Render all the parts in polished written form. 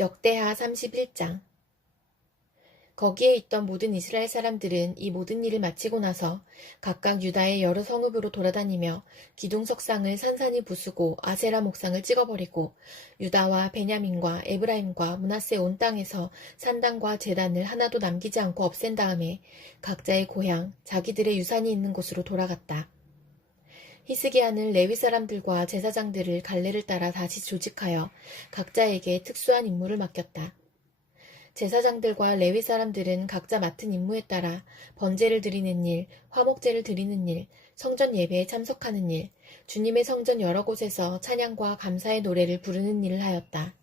역대하 31장. 거기에 있던 모든 이스라엘 사람들은 이 모든 일을 마치고 나서 각각 유다의 여러 성읍으로 돌아다니며 기둥 석상을 산산히 부수고 아세라 목상을 찍어버리고 유다와 베냐민과 에브라임과 므낫세 온 땅에서 산당과 제단을 하나도 남기지 않고 없앤 다음에 각자의 고향, 자기들의 유산이 있는 곳으로 돌아갔다. 히스기야는 레위 사람들과 제사장들을 갈래를 따라 다시 조직하여 각자에게 특수한 임무를 맡겼다. 제사장들과 레위 사람들은 각자 맡은 임무에 따라 번제를 드리는 일, 화목제를 드리는 일, 성전 예배에 참석하는 일, 주님의 성전 여러 곳에서 찬양과 감사의 노래를 부르는 일을 하였다.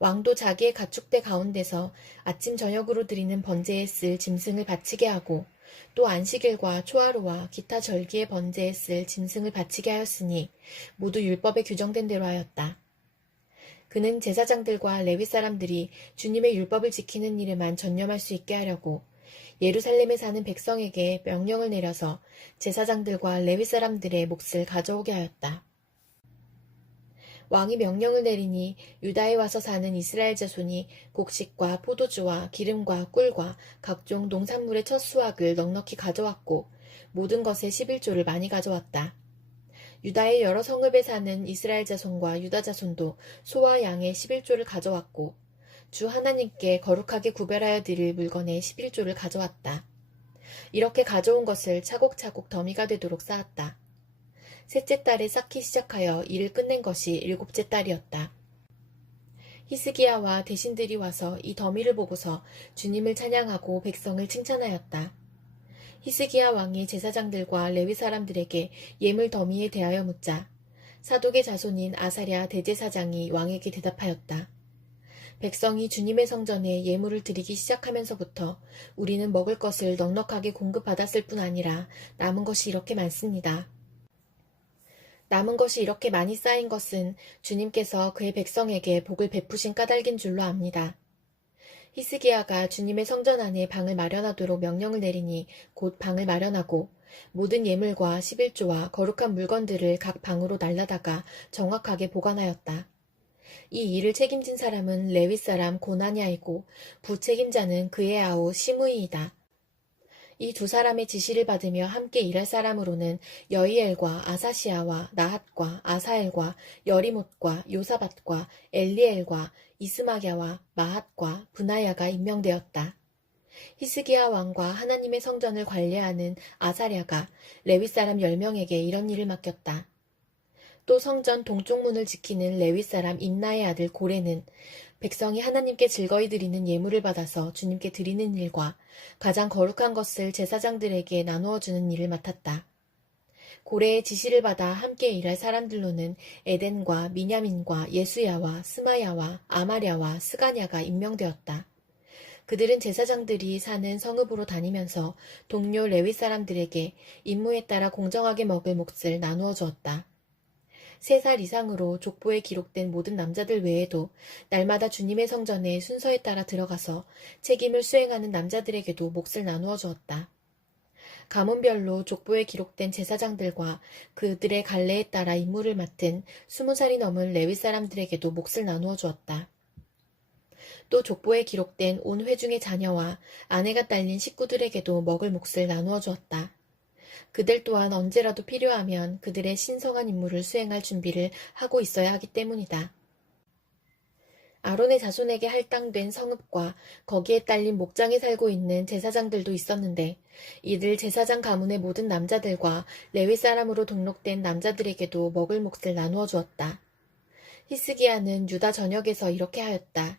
왕도 자기의 가축대 가운데서 아침 저녁으로 드리는 번제에 쓸 짐승을 바치게 하고 또 안식일과 초하루와 기타 절기의 번제에 쓸 짐승을 바치게 하였으니 모두 율법에 규정된 대로 하였다. 그는 제사장들과 레위 사람들이 주님의 율법을 지키는 일에만 전념할 수 있게 하려고 예루살렘에 사는 백성에게 명령을 내려서 제사장들과 레위 사람들의 몫을 가져오게 하였다. 왕이 명령을 내리니 유다에 와서 사는 이스라엘 자손이 곡식과 포도주와 기름과 꿀과 각종 농산물의 첫 수확을 넉넉히 가져왔고 모든 것의 11조를 많이 가져왔다. 유다의 여러 성읍에 사는 이스라엘 자손과 유다 자손도 소와 양의 11조를 가져왔고 주 하나님께 거룩하게 구별하여 드릴 물건의 11조를 가져왔다. 이렇게 가져온 것을 차곡차곡 더미가 되도록 쌓았다. 셋째 달에 쌓기 시작하여 일을 끝낸 것이 일곱째 달이었다. 히스기야와 대신들이 와서 이 더미를 보고서 주님을 찬양하고 백성을 칭찬하였다. 히스기야 왕이 제사장들과 레위 사람들에게 예물 더미에 대하여 묻자 사독의 자손인 아사랴 대제사장이 왕에게 대답하였다. 백성이 주님의 성전에 예물을 드리기 시작하면서부터 우리는 먹을 것을 넉넉하게 공급받았을 뿐 아니라 남은 것이 이렇게 많습니다. 남은 것이 이렇게 많이 쌓인 것은 주님께서 그의 백성에게 복을 베푸신 까닭인 줄로 압니다. 히스기야가 주님의 성전 안에 방을 마련하도록 명령을 내리니 곧 방을 마련하고 모든 예물과 11조와 거룩한 물건들을 각 방으로 날라다가 정확하게 보관하였다. 이 일을 책임진 사람은 레위 사람 고나냐이고 부책임자는 그의 아우 시므이이다. 이 두 사람의 지시를 받으며 함께 일할 사람으로는 여이엘과 아사시아와 나핫과 아사엘과 여리못과 요사밧과 엘리엘과 이스마랴와 마핫과 브나야가 임명되었다. 히스기야 왕과 하나님의 성전을 관리하는 아사랴가 레위 사람 10명에게 이런 일을 맡겼다. 또 성전 동쪽 문을 지키는 레위 사람 임나의 아들 고레는 백성이 하나님께 즐거이 드리는 예물을 받아서 주님께 드리는 일과 가장 거룩한 것을 제사장들에게 나누어 주는 일을 맡았다. 고레의 지시를 받아 함께 일할 사람들로는 에덴과 미냐민과 예수야와 스마야와 아마랴와 스가냐가 임명되었다. 그들은 제사장들이 사는 성읍으로 다니면서 동료 레위 사람들에게 임무에 따라 공정하게 먹을 몫을 나누어 주었다. 3살 이상으로 족보에 기록된 모든 남자들 외에도 날마다 주님의 성전에 순서에 따라 들어가서 책임을 수행하는 남자들에게도 몫을 나누어 주었다. 가문별로 족보에 기록된 제사장들과 그들의 갈래에 따라 임무를 맡은 20살이 넘은 레위 사람들에게도 몫을 나누어 주었다. 또 족보에 기록된 온 회중의 자녀와 아내가 딸린 식구들에게도 먹을 몫을 나누어 주었다. 그들 또한 언제라도 필요하면 그들의 신성한 임무를 수행할 준비를 하고 있어야 하기 때문이다. 아론의 자손에게 할당된 성읍과 거기에 딸린 목장에 살고 있는 제사장들도 있었는데 이들 제사장 가문의 모든 남자들과 레위 사람으로 등록된 남자들에게도 먹을 몫을 나누어 주었다. 히스기야는 유다 전역에서 이렇게 하였다.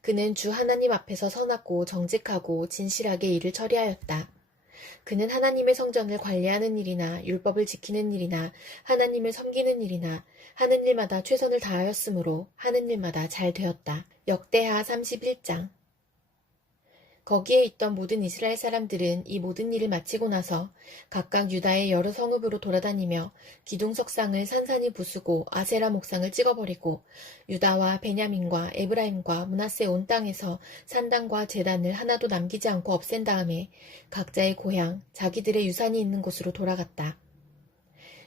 그는 주 하나님 앞에서 선하고 정직하고 진실하게 일을 처리하였다. 그는 하나님의 성전을 관리하는 일이나 율법을 지키는 일이나 하나님을 섬기는 일이나 하는 일마다 최선을 다하였으므로 하는 일마다 잘 되었다. 역대하 31장. 거기에 있던 모든 이스라엘 사람들은 이 모든 일을 마치고 나서 각각 유다의 여러 성읍으로 돌아다니며 기둥 석상을 산산히 부수고 아세라 목상을 찍어버리고 유다와 베냐민과 에브라임과 므낫세 온 땅에서 산당과 제단을 하나도 남기지 않고 없앤 다음에 각자의 고향, 자기들의 유산이 있는 곳으로 돌아갔다.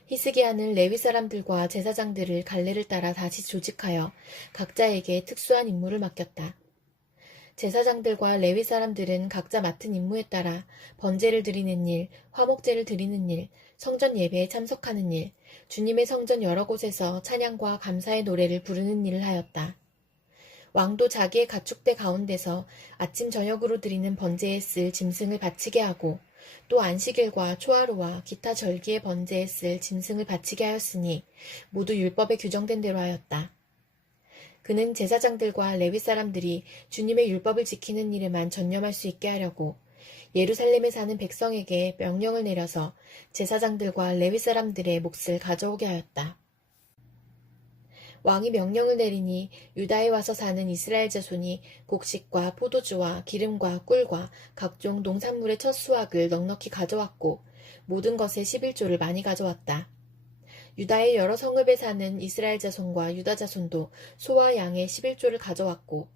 히스기야는 레위 사람들과 제사장들을 갈래를 따라 다시 조직하여 각자에게 특수한 임무를 맡겼다. 제사장들과 레위 사람들은 각자 맡은 임무에 따라 번제를 드리는 일, 화목제를 드리는 일, 성전 예배에 참석하는 일, 주님의 성전 여러 곳에서 찬양과 감사의 노래를 부르는 일을 하였다. 왕도 자기의 가축대 가운데서 아침 저녁으로 드리는 번제에 쓸 짐승을 바치게 하고 또 안식일과 초하루와 기타 절기의 번제에 쓸 짐승을 바치게 하였으니 모두 율법에 규정된 대로 하였다. 그는 제사장들과 레위 사람들이 주님의 율법을 지키는 일에만 전념할 수 있게 하려고 예루살렘에 사는 백성에게 명령을 내려서 제사장들과 레위 사람들의 몫을 가져오게 하였다. 왕이 명령을 내리니 유다에 와서 사는 이스라엘 자손이 곡식과 포도주와 기름과 꿀과 각종 농산물의 첫 수확을 넉넉히 가져왔고 모든 것의 11조를 많이 가져왔다. 유다의 여러 성읍에 사는 이스라엘 자손과 유다 자손도 소와 양의 11조를 가져왔고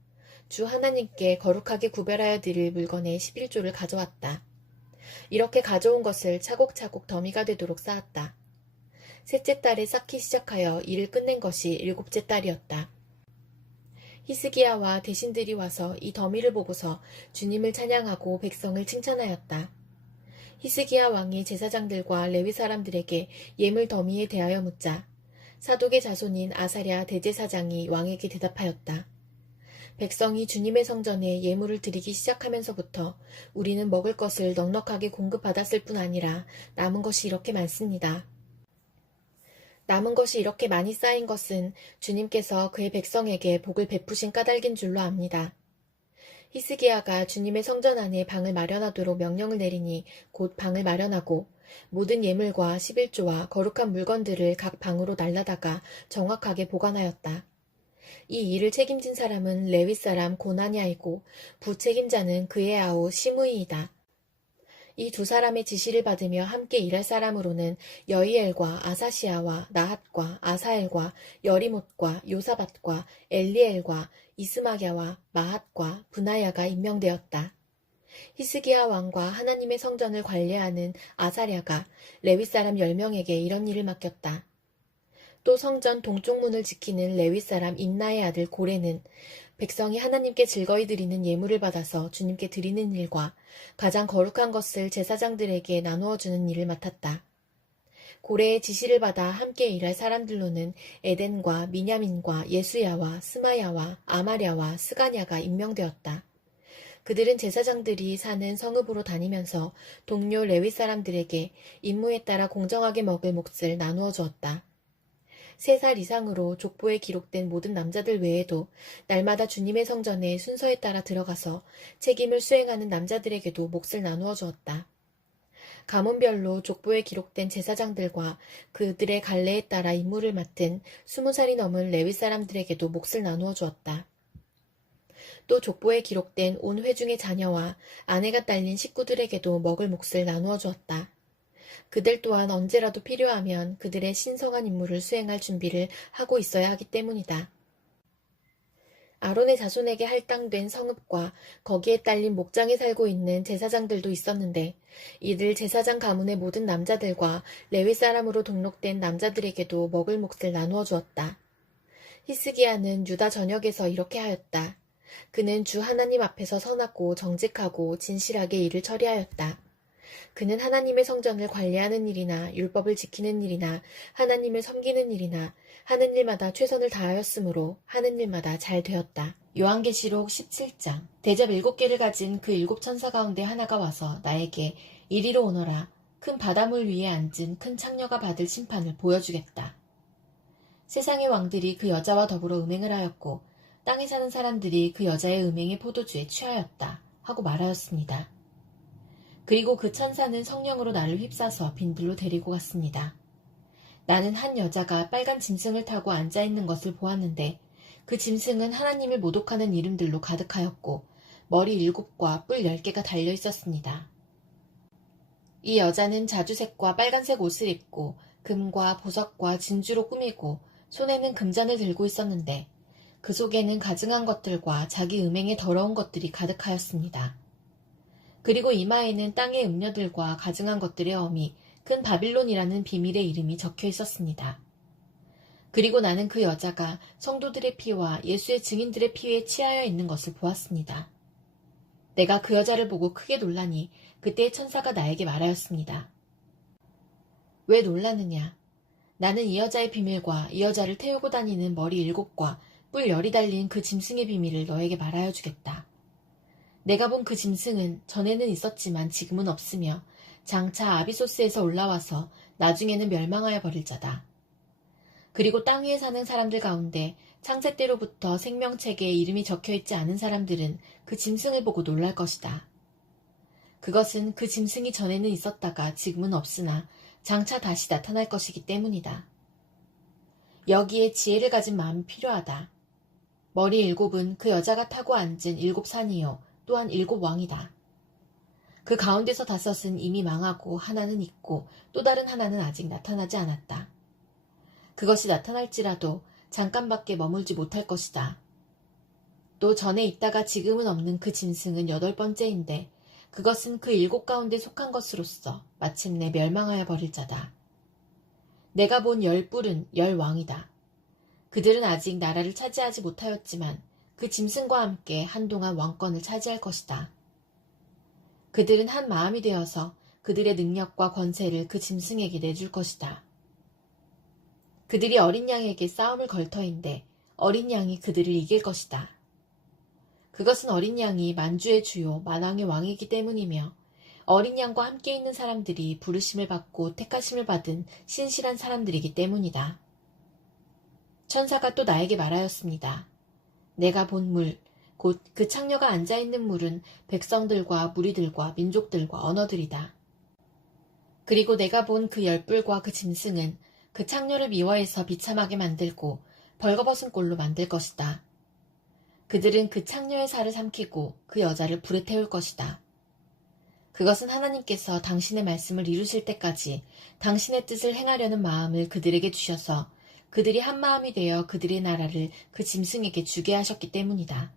주 하나님께 거룩하게 구별하여 드릴 물건의 11조를 가져왔다. 이렇게 가져온 것을 차곡차곡 더미가 되도록 쌓았다. 셋째 달에 쌓기 시작하여 일을 끝낸 것이 일곱째 달이었다. 히스기야와 대신들이 와서 이 더미를 보고서 주님을 찬양하고 백성을 칭찬하였다. 히스기야 왕이 제사장들과 레위 사람들에게 예물 더미에 대하여 묻자 사독의 자손인 아사랴 대제사장이 왕에게 대답하였다. 백성이 주님의 성전에 예물을 드리기 시작하면서부터 우리는 먹을 것을 넉넉하게 공급받았을 뿐 아니라 남은 것이 이렇게 많습니다. 남은 것이 이렇게 많이 쌓인 것은 주님께서 그의 백성에게 복을 베푸신 까닭인 줄로 압니다. 히스기야가 주님의 성전 안에 방을 마련하도록 명령을 내리니 곧 방을 마련하고 모든 예물과 11조와 거룩한 물건들을 각 방으로 날라다가 정확하게 보관하였다. 이 일을 책임진 사람은 레위 사람 고나냐이고 부책임자는 그의 아우 시므이이다. 이 두 사람의 지시를 받으며 함께 일할 사람으로는 여이엘과 아사시아와 나핫과 아사엘과 여리못과 요사밧과 엘리엘과 이스마랴와 마핫과 브나야가 임명되었다. 히스기야 왕과 하나님의 성전을 관리하는 아사랴가 레위 사람 10명에게 이런 일을 맡겼다. 또 성전 동쪽 문을 지키는 레위 사람 임나의 아들 고레는 백성이 하나님께 즐거이 드리는 예물을 받아서 주님께 드리는 일과 가장 거룩한 것을 제사장들에게 나누어 주는 일을 맡았다. 고레의 지시를 받아 함께 일할 사람들로는 에덴과 미냐민과 예수야와 스마야와 아마랴와 스가냐가 임명되었다. 그들은 제사장들이 사는 성읍으로 다니면서 동료 레위 사람들에게 임무에 따라 공정하게 먹을 몫을 나누어 주었다. 3살 이상으로 족보에 기록된 모든 남자들 외에도 날마다 주님의 성전에 순서에 따라 들어가서 책임을 수행하는 남자들에게도 몫을 나누어 주었다. 가문별로 족보에 기록된 제사장들과 그들의 갈래에 따라 임무를 맡은 20살이 넘은 레위 사람들에게도 몫을 나누어 주었다. 또 족보에 기록된 온 회중의 자녀와 아내가 딸린 식구들에게도 먹을 몫을 나누어 주었다. 그들 또한 언제라도 필요하면 그들의 신성한 임무를 수행할 준비를 하고 있어야 하기 때문이다. 아론의 자손에게 할당된 성읍과 거기에 딸린 목장에 살고 있는 제사장들도 있었는데 이들 제사장 가문의 모든 남자들과 레위 사람으로 등록된 남자들에게도 먹을 몫을 나누어 주었다. 히스기야는 유다 전역에서 이렇게 하였다. 그는 주 하나님 앞에서 선하고 정직하고 진실하게 일을 처리하였다. 그는 하나님의 성전을 관리하는 일이나 율법을 지키는 일이나 하나님을 섬기는 일이나 하는 일마다 최선을 다하였으므로 하는 일마다 잘 되었다. 요한계시록 17장. 대접 7개를 가진 그 7천사 가운데 하나가 와서 나에게 이리로 오너라. 큰 바닷물 위에 앉은 큰 창녀가 받을 심판을 보여주겠다. 세상의 왕들이 그 여자와 더불어 음행을 하였고 땅에 사는 사람들이 그 여자의 음행의 포도주에 취하였다 하고 말하였습니다. 그리고 그 천사는 성령으로 나를 휩싸서 빈들로 데리고 갔습니다. 나는 한 여자가 빨간 짐승을 타고 앉아있는 것을 보았는데 그 짐승은 하나님을 모독하는 이름들로 가득하였고 머리 7과 뿔 10개가 달려있었습니다. 이 여자는 자주색과 빨간색 옷을 입고 금과 보석과 진주로 꾸미고 손에는 금잔을 들고 있었는데 그 속에는 가증한 것들과 자기 음행의 더러운 것들이 가득하였습니다. 그리고 이마에는 땅의 음녀들과 가증한 것들의 엄이 큰 바빌론이라는 비밀의 이름이 적혀 있었습니다. 그리고 나는 그 여자가 성도들의 피와 예수의 증인들의 피에 취하여 있는 것을 보았습니다. 내가 그 여자를 보고 크게 놀라니 그때 천사가 나에게 말하였습니다. 왜 놀라느냐? 나는 이 여자의 비밀과 이 여자를 태우고 다니는 머리 7과 뿔 10이 달린 그 짐승의 비밀을 너에게 말하여 주겠다. 내가 본 그 짐승은 전에는 있었지만 지금은 없으며 장차 아비소스에서 올라와서 나중에는 멸망하여 버릴 자다. 그리고 땅 위에 사는 사람들 가운데 창세 때로부터 생명책에 이름이 적혀있지 않은 사람들은 그 짐승을 보고 놀랄 것이다. 그것은 그 짐승이 전에는 있었다가 지금은 없으나 장차 다시 나타날 것이기 때문이다. 여기에 지혜를 가진 마음이 필요하다. 머리 7은 그 여자가 타고 앉은 7산이요 또한 7왕이다. 그 가운데서 5은 이미 망하고 하나는 있고 또 다른 하나는 아직 나타나지 않았다. 그것이 나타날지라도 잠깐밖에 머물지 못할 것이다. 또 전에 있다가 지금은 없는 그 짐승은 8번째인데 그것은 그 7 가운데 속한 것으로서 마침내 멸망하여 버릴 자다. 내가 본 10뿔은 10왕이다. 그들은 아직 나라를 차지하지 못하였지만 그 짐승과 함께 한동안 왕권을 차지할 것이다. 그들은 한 마음이 되어서 그들의 능력과 권세를 그 짐승에게 내줄 것이다. 그들이 어린 양에게 싸움을 걸 터인데 어린 양이 그들을 이길 것이다. 그것은 어린 양이 만주의 주요 만왕의 왕이기 때문이며 어린 양과 함께 있는 사람들이 부르심을 받고 택하심을 받은 신실한 사람들이기 때문이다. 천사가 또 나에게 말하였습니다. 내가 본 물, 곧 그 창녀가 앉아있는 물은 백성들과 무리들과 민족들과 언어들이다. 그리고 내가 본 그 10뿔과 그 짐승은 그 창녀를 미워해서 비참하게 만들고 벌거벗은 꼴로 만들 것이다. 그들은 그 창녀의 살을 삼키고 그 여자를 불에 태울 것이다. 그것은 하나님께서 당신의 말씀을 이루실 때까지 당신의 뜻을 행하려는 마음을 그들에게 주셔서 그들이 한 마음이 되어 그들의 나라를 그 짐승에게 주게 하셨기 때문이다.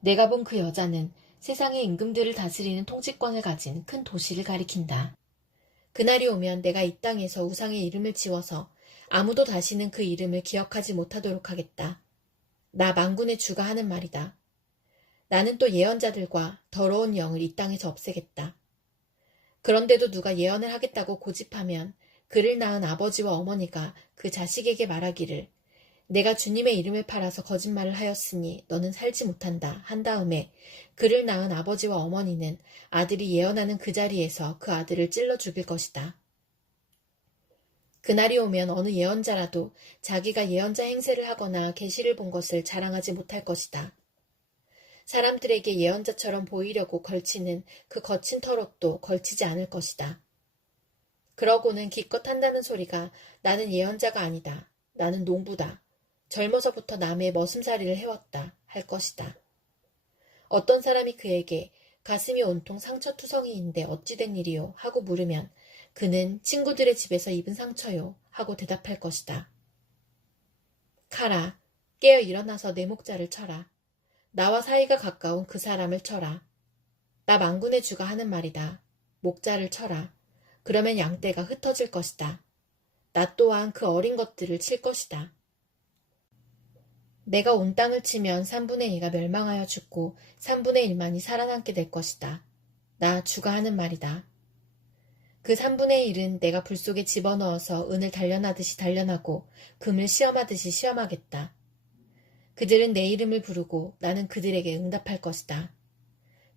내가 본 그 여자는 세상의 임금들을 다스리는 통치권을 가진 큰 도시를 가리킨다. 그날이 오면 내가 이 땅에서 우상의 이름을 지워서 아무도 다시는 그 이름을 기억하지 못하도록 하겠다. 나 만군의 주가 하는 말이다. 나는 또 예언자들과 더러운 영을 이 땅에서 없애겠다. 그런데도 누가 예언을 하겠다고 고집하면 그를 낳은 아버지와 어머니가 그 자식에게 말하기를 내가 주님의 이름을 팔아서 거짓말을 하였으니 너는 살지 못한다 한 다음에 그를 낳은 아버지와 어머니는 아들이 예언하는 그 자리에서 그 아들을 찔러 죽일 것이다. 그날이 오면 어느 예언자라도 자기가 예언자 행세를 하거나 계시를 본 것을 자랑하지 못할 것이다. 사람들에게 예언자처럼 보이려고 걸치는 그 거친 털옷도 걸치지 않을 것이다. 그러고는 기껏 한다는 소리가 나는 예언자가 아니다. 나는 농부다. 젊어서부터 남의 머슴살이를 해왔다. 할 것이다. 어떤 사람이 그에게 가슴이 온통 상처투성이인데 어찌 된 일이요? 하고 물으면 그는 친구들의 집에서 입은 상처요. 하고 대답할 것이다. 가라. 깨어 일어나서 내 목자를 쳐라. 나와 사이가 가까운 그 사람을 쳐라. 나 만군의 주가 하는 말이다. 목자를 쳐라. 그러면 양떼가 흩어질 것이다. 나 또한 그 어린 것들을 칠 것이다. 내가 온 땅을 치면 3분의 2가 멸망하여 죽고 3분의 1만이 살아남게 될 것이다. 나 주가 하는 말이다. 그 3분의 1은 내가 불 속에 집어넣어서 은을 단련하듯이 단련하고 금을 시험하듯이 시험하겠다. 그들은 내 이름을 부르고 나는 그들에게 응답할 것이다.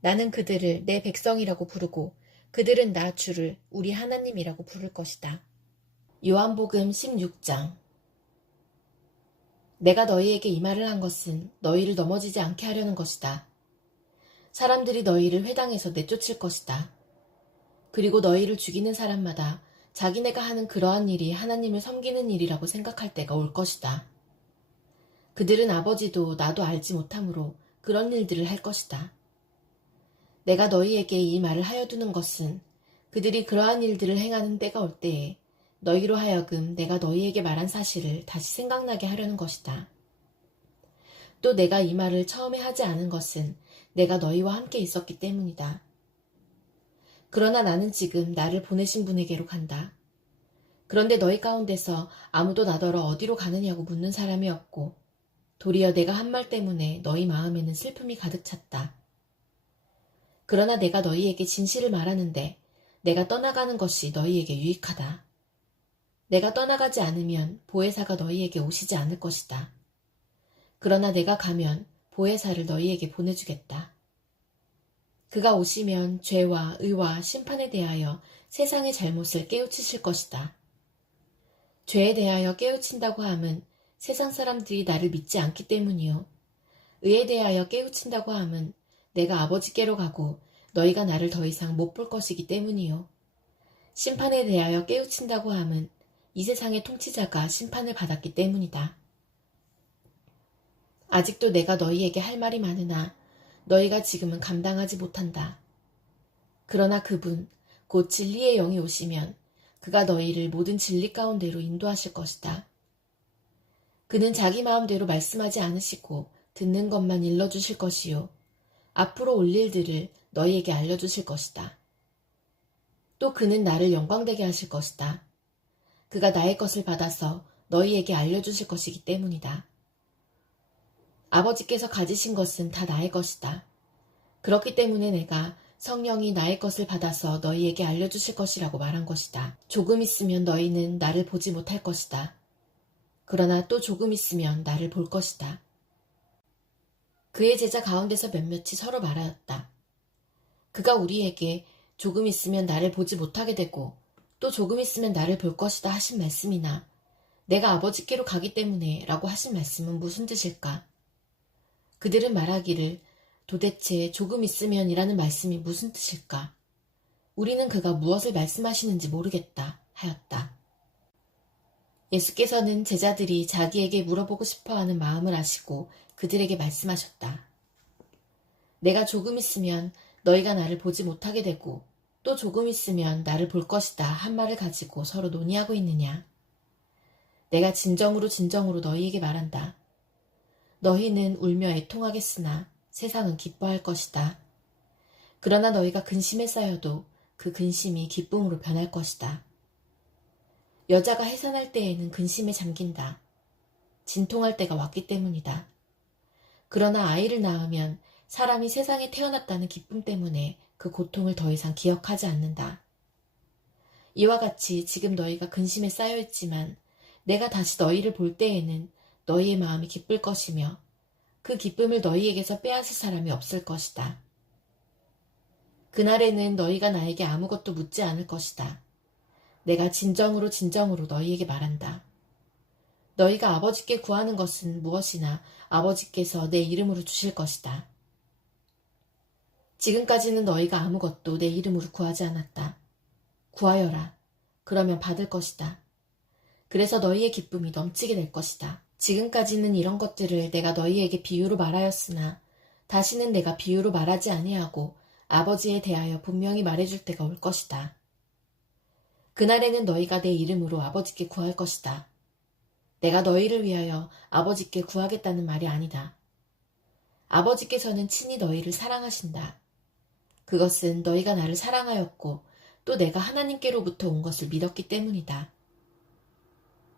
나는 그들을 내 백성이라고 부르고 그들은 나 주를 우리 하나님이라고 부를 것이다. 요한복음 16장. 내가 너희에게 이 말을 한 것은 너희를 넘어지지 않게 하려는 것이다. 사람들이 너희를 회당에서 내쫓을 것이다. 그리고 너희를 죽이는 사람마다 자기네가 하는 그러한 일이 하나님을 섬기는 일이라고 생각할 때가 올 것이다. 그들은 아버지도 나도 알지 못하므로 그런 일들을 할 것이다. 내가 너희에게 이 말을 하여 두는 것은 그들이 그러한 일들을 행하는 때가 올 때에 너희로 하여금 내가 너희에게 말한 사실을 다시 생각나게 하려는 것이다. 또 내가 이 말을 처음에 하지 않은 것은 내가 너희와 함께 있었기 때문이다. 그러나 나는 지금 나를 보내신 분에게로 간다. 그런데 너희 가운데서 아무도 나더러 어디로 가느냐고 묻는 사람이 없고 도리어 내가 한 말 때문에 너희 마음에는 슬픔이 가득 찼다. 그러나 내가 너희에게 진실을 말하는데 내가 떠나가는 것이 너희에게 유익하다. 내가 떠나가지 않으면 보혜사가 너희에게 오시지 않을 것이다. 그러나 내가 가면 보혜사를 너희에게 보내주겠다. 그가 오시면 죄와 의와 심판에 대하여 세상의 잘못을 깨우치실 것이다. 죄에 대하여 깨우친다고 함은 세상 사람들이 나를 믿지 않기 때문이요. 의에 대하여 깨우친다고 함은 내가 아버지께로 가고 너희가 나를 더 이상 못 볼 것이기 때문이요. 심판에 대하여 깨우친다고 함은 이 세상의 통치자가 심판을 받았기 때문이다. 아직도 내가 너희에게 할 말이 많으나 너희가 지금은 감당하지 못한다. 그러나 그분, 곧 진리의 영이 오시면 그가 너희를 모든 진리 가운데로 인도하실 것이다. 그는 자기 마음대로 말씀하지 않으시고 듣는 것만 일러주실 것이요. 앞으로 올 일들을 너희에게 알려주실 것이다. 또 그는 나를 영광되게 하실 것이다. 그가 나의 것을 받아서 너희에게 알려주실 것이기 때문이다. 아버지께서 가지신 것은 다 나의 것이다. 그렇기 때문에 내가 성령이 나의 것을 받아서 너희에게 알려주실 것이라고 말한 것이다. 조금 있으면 너희는 나를 보지 못할 것이다. 그러나 또 조금 있으면 나를 볼 것이다. 그의 제자 가운데서 몇몇이 서로 말하였다. 그가 우리에게 조금 있으면 나를 보지 못하게 되고 또 조금 있으면 나를 볼 것이다 하신 말씀이나 내가 아버지께로 가기 때문에 라고 하신 말씀은 무슨 뜻일까? 그들은 말하기를 도대체 조금 있으면이라는 말씀이 무슨 뜻일까? 우리는 그가 무엇을 말씀하시는지 모르겠다 하였다. 예수께서는 제자들이 자기에게 물어보고 싶어하는 마음을 아시고 그들에게 말씀하셨다. 내가 조금 있으면 너희가 나를 보지 못하게 되고 또 조금 있으면 나를 볼 것이다 한 말을 가지고 서로 논의하고 있느냐? 내가 진정으로 너희에게 말한다. 너희는 울며 애통하겠으나 세상은 기뻐할 것이다. 그러나 너희가 근심에 쌓여도 그 근심이 기쁨으로 변할 것이다. 여자가 해산할 때에는 근심에 잠긴다. 진통할 때가 왔기 때문이다. 그러나 아이를 낳으면 사람이 세상에 태어났다는 기쁨 때문에 그 고통을 더 이상 기억하지 않는다. 이와 같이 지금 너희가 근심에 쌓여있지만 내가 다시 너희를 볼 때에는 너희의 마음이 기쁠 것이며 그 기쁨을 너희에게서 빼앗을 사람이 없을 것이다. 그날에는 너희가 나에게 아무것도 묻지 않을 것이다. 내가 진정으로 너희에게 말한다. 너희가 아버지께 구하는 것은 무엇이나 아버지께서 내 이름으로 주실 것이다. 지금까지는 너희가 아무것도 내 이름으로 구하지 않았다. 구하여라. 그러면 받을 것이다. 그래서 너희의 기쁨이 넘치게 될 것이다. 지금까지는 이런 것들을 내가 너희에게 비유로 말하였으나 다시는 내가 비유로 말하지 아니하고 아버지에 대하여 분명히 말해줄 때가 올 것이다. 그날에는 너희가 내 이름으로 아버지께 구할 것이다. 내가 너희를 위하여 아버지께 구하겠다는 말이 아니다. 아버지께서는 친히 너희를 사랑하신다. 그것은 너희가 나를 사랑하였고 또 내가 하나님께로부터 온 것을 믿었기 때문이다.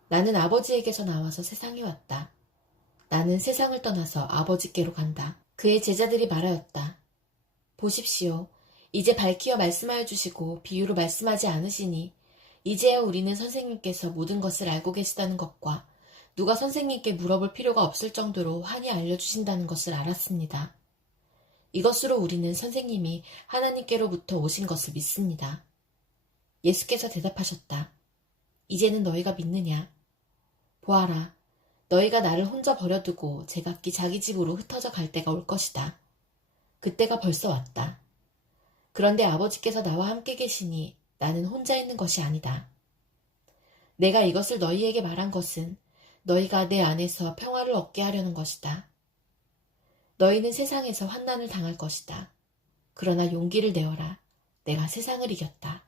나는 아버지에게서 나와서 세상에 왔다. 나는 세상을 떠나서 아버지께로 간다. 그의 제자들이 말하였다. 보십시오. 이제 밝히어 말씀하여 주시고 비유로 말씀하지 않으시니 이제야 우리는 선생님께서 모든 것을 알고 계시다는 것과 누가 선생님께 물어볼 필요가 없을 정도로 환히 알려주신다는 것을 알았습니다. 이것으로 우리는 선생님이 하나님께로부터 오신 것을 믿습니다. 예수께서 대답하셨다. 이제는 너희가 믿느냐? 보아라, 너희가 나를 혼자 버려두고 제각기 자기 집으로 흩어져 갈 때가 올 것이다. 그때가 벌써 왔다. 그런데 아버지께서 나와 함께 계시니 나는 혼자 있는 것이 아니다. 내가 이것을 너희에게 말한 것은 너희가 내 안에서 평화를 얻게 하려는 것이다. 너희는 세상에서 환난을 당할 것이다. 그러나 용기를 내어라. 내가 세상을 이겼다.